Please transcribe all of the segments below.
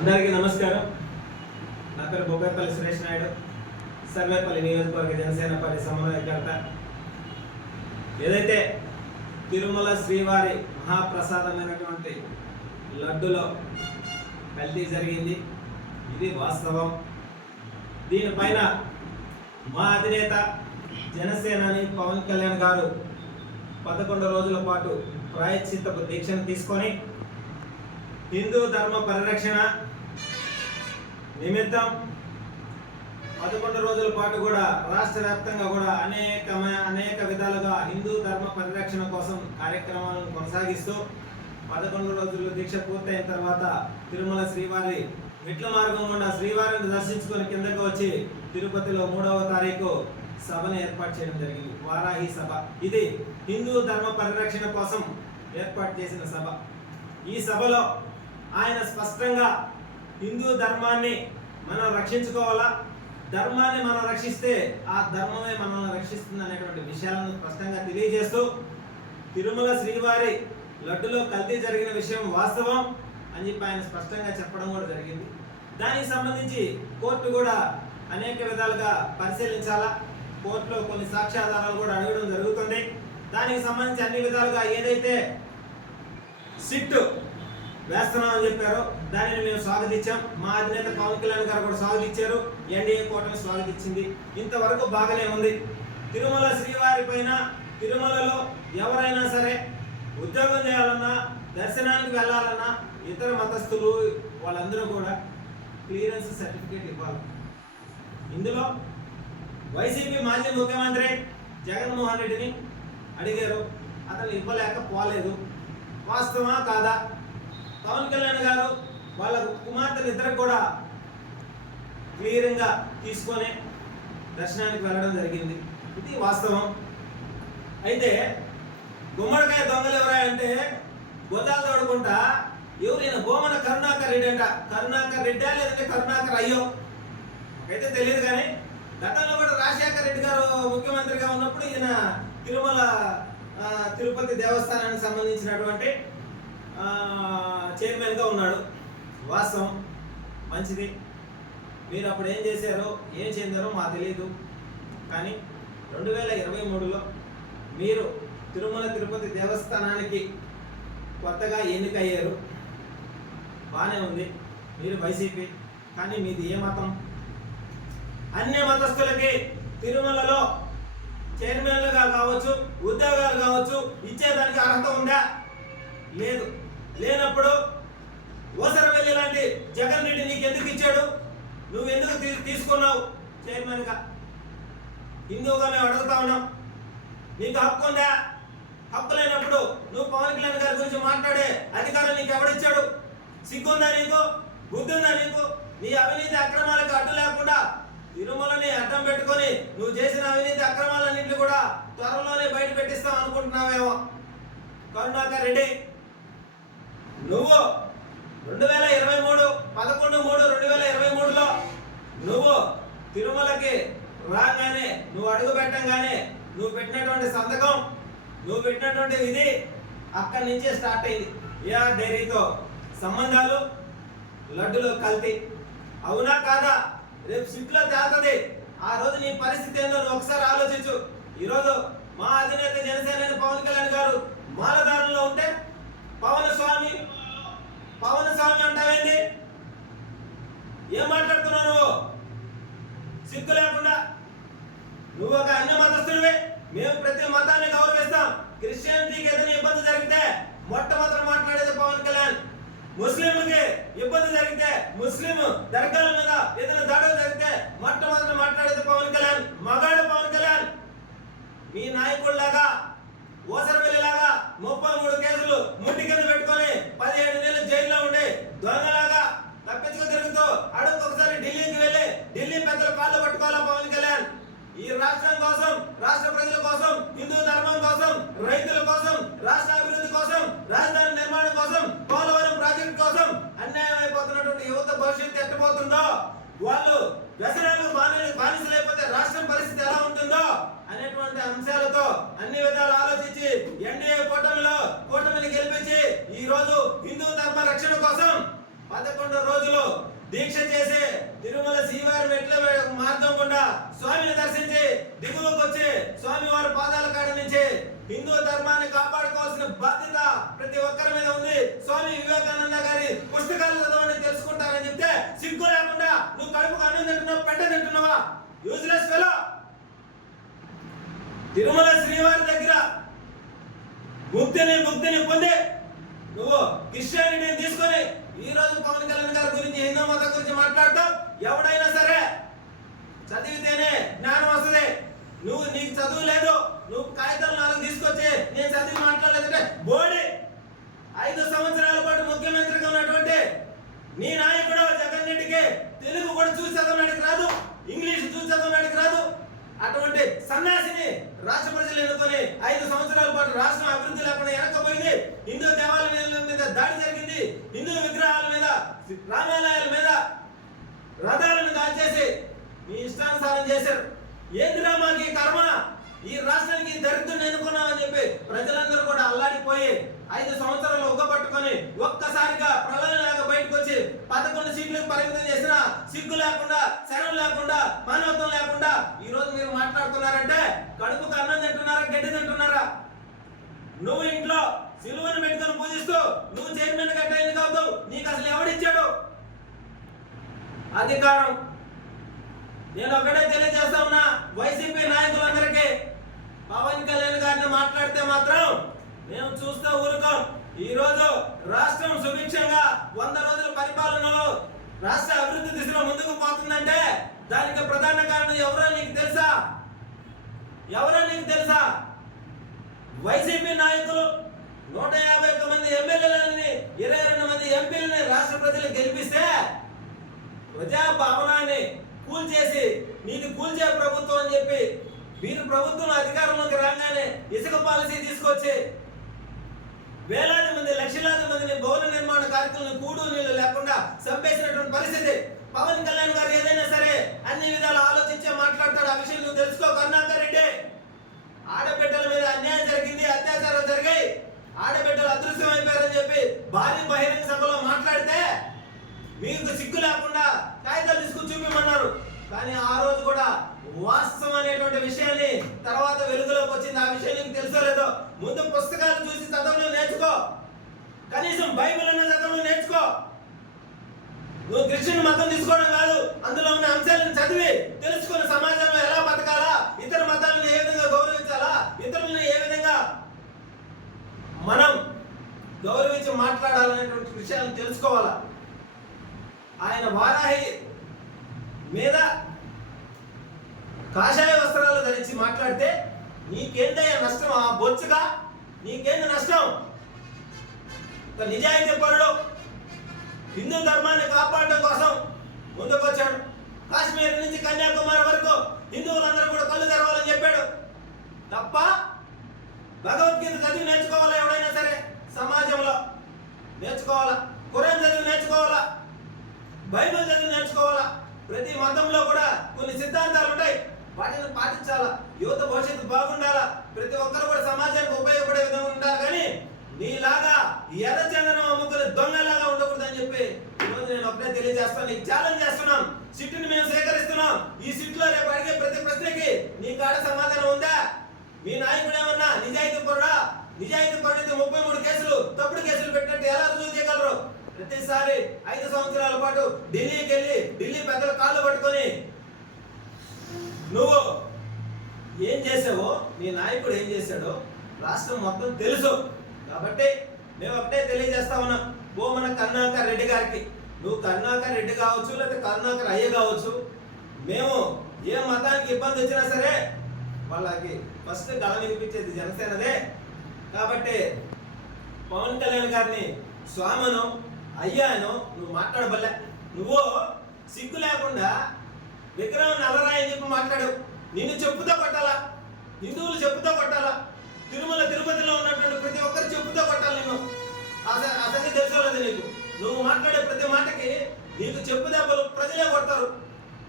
అందరికీ నమస్కారం. నా పేరు బొబ్బేపల్లి సురేష్ నాయుడు. సర్వేపల్లి నియోజకవర్గ జనసేన పార్టీ సమన్వయకర్త. ఏదైతే తిరుమల శ్రీవారి మహాప్రసాదమైనటువంటి లడ్డులో కల్తీ జరిగింది ఇది వాస్తవం. దీనిపైన మా అధినేత జనసేనాని పవన్ కళ్యాణ్ గారు పదకొండు రోజుల పాటు ప్రాయశ్చిత్తపు దీక్షను తీసుకొని హిందూ ధర్మ పరిరక్షణ నిమిత్తం పదకొండు రోజుల పాటు కూడా రాష్ట్ర వ్యాప్తంగా కూడా అనేక అనేక విధాలుగా హిందూ ధర్మ పరిరక్షణ కోసం కార్యక్రమాలను కొనసాగిస్తూ పదకొండు రోజులు దీక్ష పూర్తయిన తర్వాత తిరుమల శ్రీవారి మెట్ల మార్గం గుండా శ్రీవారిని దర్శించుకొని కిందకు వచ్చి తిరుపతిలో మూడవ తారీఖు సభను ఏర్పాటు చేయడం జరిగింది. వారాహి సభ. ఇది హిందూ ధర్మ పరిరక్షణ కోసం ఏర్పాటు చేసిన సభ. ఈ సభలో ఆయన స్పష్టంగా హిందూ ధర్మాన్ని మనం రక్షించుకోవాలా? ధర్మాన్ని మనం రక్షిస్తే ఆ ధర్మమే మనల్ని రక్షిస్తుంది అనేటువంటి విషయాలను స్పష్టంగా తెలియజేస్తూ తిరుమల శ్రీవారి లడ్డులో కల్తీ జరిగిన విషయం వాస్తవం అని చెప్పి ఆయన స్పష్టంగా చెప్పడం కూడా జరిగింది. దానికి సంబంధించి కోర్టు కూడా అనేక విధాలుగా పరిశీలించాలా? కోర్టులో కొన్ని సాక్ష్యాధారాలు కూడా అడగడం జరుగుతుంది. దానికి సంబంధించి అన్ని విధాలుగా ఏదైతే సిట్ వేస్తున్నామని చెప్పారో దానిని మేము స్వాగతించాం. మా అధినేత పవన్ కళ్యాణ్ గారు కూడా స్వాగతించారు. ఎన్డీఏ కూటమి స్వాగతించింది. ఇంతవరకు బాగానే ఉంది. తిరుమల శ్రీవారి పైన తిరుమలలో ఎవరైనా సరే ఉద్యోగం చేయాలన్నా దర్శనానికి వెళ్ళాలన్నా ఇతర మతస్థులు వాళ్ళందరూ కూడా క్లియరెన్స్ సర్టిఫికేట్ ఇవ్వాలి. ఇందులో వైసీపీ మాజీ ముఖ్యమంత్రి జగన్మోహన్ రెడ్డిని అడిగారు. అతను ఇవ్వలేక పోలేదు. వాస్తవా కాదా? పవన్ కళ్యాణ్ గారు వాళ్ళ కుమార్తెలు ఇద్దరు కూడా క్లియర్గా తీసుకొని దర్శనానికి వెళ్ళడం జరిగింది. ఇది వాస్తవం. అయితే గుమ్మడికాయ దొంగలు ఎవరా అంటే తోడుకుంటా ఎవరైన గోమన కరుణాకర్ రెడ్డి అంట. కరుణాకర్ రెడ్డా లేదంటే కరుణాకర్ అయ్యో? అయితే తెలియదు కానీ గతంలో కూడా రాజశేఖర రెడ్డి గారు ముఖ్యమంత్రిగా ఉన్నప్పుడు ఈయన తిరుమల తిరుపతి దేవస్థానానికి సంబంధించినటువంటి చైర్మన్గా ఉన్నాడు. వాస్తవం. మంచిది. మీరు అప్పుడు ఏం చేశారో ఏం చెందారో మాకు తెలియదు కానీ రెండు వేల ఇరవై మూడులో మీరు తిరుమల తిరుపతి దేవస్థానానికి కొత్తగా ఎన్నికయ్యారు. బాగానే ఉంది. మీరు వైసీపీ. కానీ మీది ఏ మతం? అన్ని మతస్థులకి తిరుమలలో చైర్మన్లుగా కావచ్చు ఉద్యోగాలు కావచ్చు ఇచ్చేదానికి అర్హత ఉందా? లేదు. లేనప్పుడు ఓసరవెల్లి లాంటి జగన్ రెడ్డి నీకు ఎందుకు ఇచ్చాడు? నువ్వు ఎందుకు తీసుకున్నావు? చైర్మన్గా. హిందువుగా మేము అడుగుతా ఉన్నాం. నీకు హక్కు ఉందా? హక్కు లేనప్పుడు నువ్వు పవన్ కళ్యాణ్ గారి గురించి మాట్లాడే అధికారం నీకు ఎవడిచ్చాడు సిగ్గుందా నీకు? బుద్ధి నీకు? నీ అవినీతి అక్రమాలకు అడ్డు లేకుండా తిరుమలని అడ్డం పెట్టుకొని నువ్వు చేసిన అవినీతి అక్రమాలన్నింటినీ కూడా త్వరలోనే బయట పెట్టిస్తాం అనుకుంటున్నావేమో. కరుణాకర్ రెడ్డి నువ్వు రెండు వేల ఇరవై మూడు పదకొండు మూడు రెండు వేల ఇరవై మూడులో నువ్వు తిరుమలకి రాగానే నువ్వు అడుగు పెట్టంగానే నువ్వు పెట్టినటువంటి సంతకం నువ్వు పెట్టినటువంటి విధి అక్కడి నుంచే స్టార్ట్ అయింది. ఏ డైరీతో సంబంధాలు లడ్డులో కల్తీ. అవునా కాదా? రేపు సిట్లో తేలుతుంది. ఆ రోజు నీ పరిస్థితి ఏందో నువ్వు ఒకసారి ఆలోచించు. ఈరోజు మా అధినేత జనసేన పవన్ కళ్యాణ్ గారు మాలధారంలో ఉంటే పవన్ స్వామి పవన్ స్వామి అంటావేంటి? ఏం మాట్లాడుతున్నావు నువ్వు? సిగ్గు లేకుండా. నువ్వు ఒక అన్య మతస్థుడివే. మేము ప్రతి మతాన్ని గౌరవిస్తాం. క్రిస్టియానిటీకి ఏదైనా ఇబ్బంది జరిగితే మొట్టమొదటి మాట్లాడేది పవన్ కళ్యాణ్. ముస్లింలకి ఇబ్బంది జరిగితే ముస్లిం దర్గాల మీద ఏదైనా దాడులు జరిగితే మొట్టమొదటి మాట్లాడేది పవన్ కళ్యాణ్ మగాడు పవన్ కళ్యాణ్ మీ నాయకుడిలాగా ఓసరవెల్లిలాగా ముప్పై మూడు కేసులు ముట్టి కింద పెట్టుకొని పదిహేడు నెలలు జైల్లో ఉండి దొంగలాగా తప్పించుకు తిరుగుతూ అడుగు ఒకసారి ఢిల్లీకి వెళ్ళి ఢిల్లీ పెద్దలు కాళ్ళు పట్టుకోవాలా పవన్ కళ్యాణ్? ఈ రాష్ట్రం కోసం రాష్ట్ర ప్రజల కోసం హిందూ ధర్మం కోసం రైతుల కోసం రాష్ట్ర అభివృద్ధి కోసం రాజధాని నిర్మాణం కోసం పోలవరం ప్రాజెక్టు కోసం అన్యాయం అయిపోతున్నటువంటి యువత భవిష్యత్తు ఎట్టబోతుందో? వాళ్ళు వ్యసనాలు బాని బానిసలైపోతే రాష్ట్రం పరిస్థితి ఎలా ఉంటుందో? అనేటువంటి అంశాలతో అన్ని విధాలు ఆలోచించి ఎన్డీఏ కూటమిలో కూటమిని గెలిపించి ఈ రోజు హిందూ ధర్మ రక్షణ కోసం పదకొండు రోజులు దీక్ష చేసి తిరుమల శ్రీవారి మెట్ల మార్గం గుండా స్వామిని దర్శించి దిగువకు వచ్చి స్వామి వారి పాదాల కాడ నుంచి హిందూ ధర్మాన్ని కాపాడుకోవాల్సిన బాధ్యత ప్రతి ఒక్కరి మీద ఉంది. స్వామి వివేకానంద గారి పుస్తకాలు చదవని తెలుసుకుంటారని చెప్తే సిగ్గు లేకుండా నువ్వు కడుపుకు అన్నం తింటున్నావు పెట్ట తింటున్నావా? యూజ్లెస్ ఫెలో తిరుమల శ్రీవారి దగ్గర ముక్తిని ముక్తిని పొంది నువ్వు క్రిస్టియానిటీని తీసుకొని ఈ రోజు పవన్ కళ్యాణ్ గారి గురించి హిందూ మతం గురించి మాట్లాడతావు ఎవడైనా సరే చదివితేనే జ్ఞానం వస్తుంది. నువ్వు నీకు చదువు లేదు నువ్వు కాగితాలు నాలుగు తీసుకొచ్చి నేను చదివి మాట్లాడలేదంటే బోడి. ఐదు సంవత్సరాల పాటు ముఖ్యమంత్రిగా ఉన్నటువంటి నీ నాయకుడు జగన్ రెడ్డికి తెలుగు కూడా చూసి చదవడానికి రాదు ఇంగ్లీష్ చూసి చదవడానికి రాదు అటువంటి సన్యాసిని రాష్ట్ర ప్రజలు ఎన్నుకొని ఐదు సంవత్సరాల పాటు రాష్ట్రం అభివృద్ధి లేకుండా వెనకపోయింది హిందూ దేవాలయాల మీద దాడి జరిగింది. హిందూ విగ్రహాల మీద రామాలయాల మీద రథాలను కాల్చేసి మీ ఇష్టానుసారం చేశారు. ఏందిరా మాకు కర్మ? ఈ రాష్ట్రానికి దరిద్రుని దరిద్రం ఎన్నుకున్నామని చెప్పి ప్రజలందరూ కూడా అల్లాడిపోయి ఐదు సంవత్సరాలు ఒగ్గబట్టుకొని ఒక్కసారిగా ప్రళయం లాగా బయటకు వచ్చి పదకొండు సీట్లకు పరిమితం చేసిన సిగ్గు లేకుండా శరం లేకుండా మానవత్వం లేకుండా ఈ రోజు మీరు మాట్లాడుతున్నారంటే కడుపుకు అన్నం తింటున్నారా గడ్డి తింటున్నారా? నువ్వు ఇంట్లో సిలువను పెట్టుకొని పూజిస్తూ నువ్వు చైర్మన్ గట్ట ఎన్నిక నీకు అసలు ఎవడిచ్చాడు? అధికారం నేను ఒకటే తెలియజేస్తా ఉన్నా వైసీపీ నాయకులందరికీ పవన్ కళ్యాణ్ గారిని మాట్లాడితే మాత్రం మేము చూస్తూ ఊరుకోం. ఈ రోజు రాష్ట్రం సుభిక్షంగా వంద రోజుల పరిపాలనలో రాష్ట్ర అభివృద్ధి దిశలో ముందుకు పోతుందంటే దానికి ప్రధాన కారణం ఎవరో నీకు తెలుసా? ఎవరో నీకు తెలుసా? వైసీపీ నాయకులు నూట యాభై ఒక్క మంది ఎమ్మెల్యేలని ఇరవై రెండు మంది ఎంపీలని రాష్ట్ర ప్రజలు గెలిపిస్తే ప్రజా భవనాన్ని కూల్చేసి నీకు కూల్చే ప్రభుత్వం అని చెప్పి వీరు ప్రభుత్వం అధికారంలోకి రాగానే ఇసుక పాలసీ తీసుకొచ్చి వేలాది మంది లక్షలాది మందిని భవన నిర్మాణ కార్మికులను కూడు నీళ్ళు లేకుండా చంపేసినటువంటి పరిస్థితి. పవన్ కళ్యాణ్ గారు ఏదైనా సరే అన్ని విధాలు ఆలోచించే మాట్లాడతాడు. ఆ విషయం నువ్వు తెలుసుకో కరుణాకర్ రెడ్డి. ఆడబిడ్డల మీద అన్యాయం జరిగింది అత్యాచారం జరిగాయి. ఆడబిడ్డలు అదృశ్యమైపోయారని చెప్పి భారీ బహిరంగ సభలో మాట్లాడితే మీకు సిగ్గు లేకుండా కాగితాలు తీసుకుని చూపించమన్నారు కానీ ఆ రోజు కూడా వాస్తవం అనేటువంటి విషయాన్ని తర్వాత వెలుగులోకి వచ్చింది. ఆ విషయం నీకు తెలుసో లేదో ముందు పుస్తకాలు చూసి చదవడం నేర్చుకో. కనీసం బైబిల్ అన్న చదవడం నేర్చుకో. నువ్వు క్రిస్టియన్ మతం తీసుకోవడం కాదు. అందులో ఉన్న అంశాలను చదివి తెలుసుకుని సమాజంలో ఎలా బతకాలా? ఇతర మతాలను ఏ విధంగా గౌరవించాలా? ఇతరులను ఏ విధంగా మనం గౌరవించి మాట్లాడాలనేటువంటి విషయాలను తెలుసుకోవాలా? ఆయన వారాహి మీద కాషాయ వస్త్రాలు ధరించి మాట్లాడితే నీకేందయ్యా నష్టం? ఆ బొచ్చుగా? నీకేంది నష్టం? నిజాయితీ పరుడు హిందూ ధర్మాన్ని కాపాడడం కోసం ముందుకొచ్చాడు. కాశ్మీర్ నుంచి కన్యాకుమారి వరకు హిందువులందరూ కూడా కళ్ళు తెరవాలని చెప్పాడు తప్ప భగవద్గీత చదివి నేర్చుకోవాలా ఎవడైనా సరే సమాజంలో నేర్చుకోవాలా ఖురాన్ చదివి నేర్చుకోవాలా బైబిల్ చదివి నేర్చుకోవాలా? ప్రతి మతంలో కూడా కొన్ని సిద్ధాంతాలు ఉంటాయి. వాటిని పాటించాలా? యువత భవిష్యత్తు బాగుండాలా? ప్రతి ఒక్కరు కూడా సమాజానికి ఉపయోగపడే విధంగా ఉండాలి? కానీ నీలాగా ఎర్ర చందనం అమ్ముకుని దొంగలాగా ఉండకూడదని చెప్పి ఈరోజు నేను ఒకటే తెలియజేస్తాను నీకు ఛాలెంజ్ చేస్తున్నాం. సిట్టుని మేము సేకరిస్తున్నాం. ఈ సిట్లో రేపు అడిగే ప్రతి ప్రశ్నకి నీ కాడ సమాధానం ఉందా? మీ నాయకుడు ఏమన్నా నిజాయితీ పరుడా? నిజాయితీ పరుడైతే ముప్పై మూడు కేసులు తప్పుడు కేసులు పెట్టినట్టు ఎలా రుజువు చేయగలరు? ప్రతిసారి ఐదు సంవత్సరాల పాటు ఢిల్లీకి వెళ్ళి ఢిల్లీ పెద్దల కాళ్ళు పట్టుకొని నువ్వు ఏం చేసావో మీ నాయకుడు ఏం చేశాడో రాష్ట్రం మొత్తం తెలుసు. కాబట్టి మేము ఒకటే తెలియజేస్తా ఉన్నాం భూమన కరుణాకర్ రెడ్డి గారికి. నువ్వు కరుణాకర్ రెడ్డి కావచ్చు లేకపోతే కరుణాకర్ అయ్య కావచ్చు. మేము ఏ మతానికి ఇబ్బంది వచ్చినా సరే వాళ్ళకి ఫస్ట్ గల వినిపించేది జనసేనదే. కాబట్టి పవన్ కళ్యాణ్ గారిని స్వామను అయ్యాను నువ్వు మాట్లాడబల్లే. నువ్వు సిగ్గు లేకుండా విగ్రహం నల్లరాయని చెప్పి మాట్లాడు. నిన్ను చెప్పుతో కొట్టాలా? హిందువులు చెప్పుతో కొట్టాలా? తిరుమల తిరుపతిలో ఉన్నటువంటి ప్రతి ఒక్కరు చెప్పుతో కొట్టాలి నిన్ను. ఆ స- సంగతి తెలుసుకోలేదు నీకు. నువ్వు మాట్లాడే ప్రతి మాటకి నీకు చెప్పు దెబ్బలు ప్రజలే కొడతారు.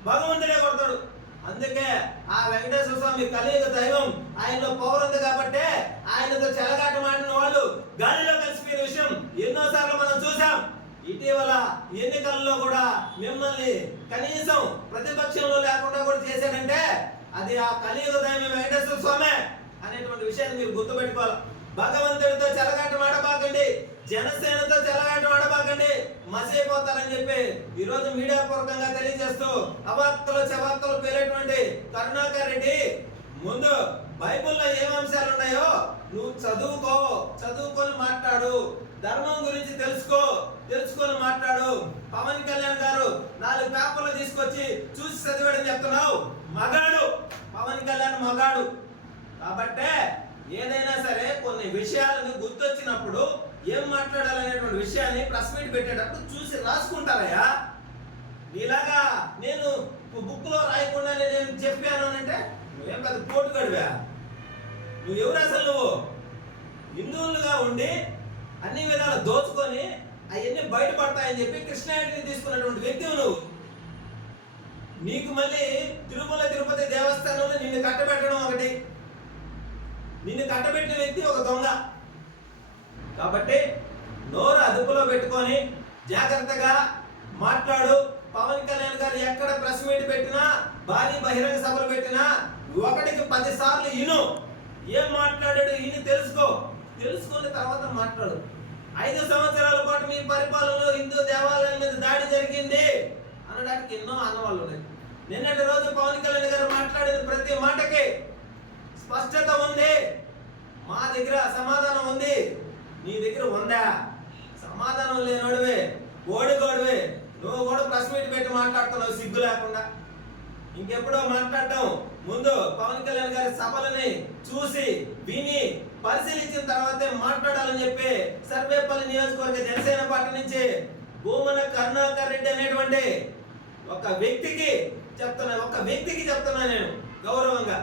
భగవంతుడే కొడతాడు. అందుకే ఆ వెంకటేశ్వర స్వామి కలియుగ దైవం ఆయనలో పవర్ ఉంది కాబట్టి ఆయనతో చెలగాటమాడిన వాళ్ళు గాలిలో కలిసిపోయిన విషయం ఎన్నోసార్లు మనం చూసాం ఇటీవల ఎన్నికల్లో కూడా మిమ్మల్ని కనీసం ప్రతిపక్షంలో లేకుండా కూడా చేశాడంటే అది ఆ కలియుగ దైవం వెంకటేశ్వర స్వామి అనేటువంటి విషయాన్ని మీరు గుర్తుపెట్టుకోవాలి. భగవంతుడితో చెలగాటం ఆడబాకండి జనసేనతో చెలగాటం ఆడబాకండి మసైపోతారని చెప్పి ఈరోజు మీడియా పూర్వకంగా తెలియజేస్తూ అవార్తలు చవార్తలు పేరేటువంటి కరుణాకర్ రెడ్డి ముందు బైబుల్లో ఏం అంశాలు ఉన్నాయో నువ్వు చదువుకో చదువుకొని మాట్లాడు ధర్మం గురించి తెలుసుకో తెలుసుకొని మాట్లాడు. పవన్ కళ్యాణ్ గారు నాలుగు పేపర్లు తీసుకొచ్చి చూసి చదివాడని చెప్తున్నావు. మగాడు పవన్ కళ్యాణ్ మగాడు. కాబట్టే ఏదైనా సరే కొన్ని విషయాలను గుర్తొచ్చినప్పుడు ఏం మాట్లాడాలనేటువంటి విషయాన్ని ప్రెస్ మీట్ పెట్టేటప్పుడు చూసి రాసుకుంటారయ్యా. ఇలాగా నేను బుక్లో రాయకుండా నేను చెప్పాను అని అంటే నువ్వేం పెద్ద కోటు గడివా నువ్వు ఎవరు అసలు నువ్వు? హిందువులుగా ఉండి అన్ని విధాలు దోచుకొని అవన్నీ బయటపడతాయని చెప్పి కృష్ణాయుడిని తీసుకున్నటువంటి వ్యక్తివు నువ్వు నీకు మళ్ళీ తిరుమల తిరుపతి దేవస్థానంలో నిన్ను కట్టబెట్టడం ఒకటి. నిన్ను కట్టబెట్టిన వ్యక్తి ఒక దొంగ. కాబట్టి నోరు అదుపులో పెట్టుకొని జాగ్రత్తగా మాట్లాడు. పవన్ కళ్యాణ్ గారు ఎక్కడ ప్రెస్ మీట్ పెట్టినా భారీ బహిరంగ సభలు పెట్టినా ఒకటికి పదిసార్లు ఇను. ఏం మాట్లాడాడు ఇని తెలుసుకో. తెలుసుకున్న తర్వాత మాట్లాడు. ఐదు సంవత్సరాల పాటు మీ పరిపాలనలో హిందూ దేవాలయం మీద దాడి జరిగింది అనడానికి ఎన్నో ఆనవాళ్ళు ఉన్నాయి. నిన్నటి రోజు పవన్ కళ్యాణ్ గారు మాట్లాడిన ప్రతి మాటకి స్పష్టత ఉంది. మా దగ్గర సమాధానం ఉంది. నీ దగ్గర ఉందా? సమాధానం లేనోడివే ఓడిగోడివే. నువ్వు కూడా ప్రెస్ మీట్ పెట్టి మాట్లాడుతున్నావు సిగ్గు లేకుండా. ఇంకెప్పుడో మాట్లాడటం ముందు పవన్ కళ్యాణ్ గారి సభలని చూసి విని పరిశీలించిన తర్వాతే మాట్లాడాలని చెప్పి సర్వేపల్లి నియోజకవర్గ జనసేన పార్టీ నుంచి భూమన కరుణాకర్ రెడ్డి అనేటువంటి ఒక వ్యక్తికి చెప్తున్నా ఒక వ్యక్తికి చెప్తున్నా నేను గౌరవంగా.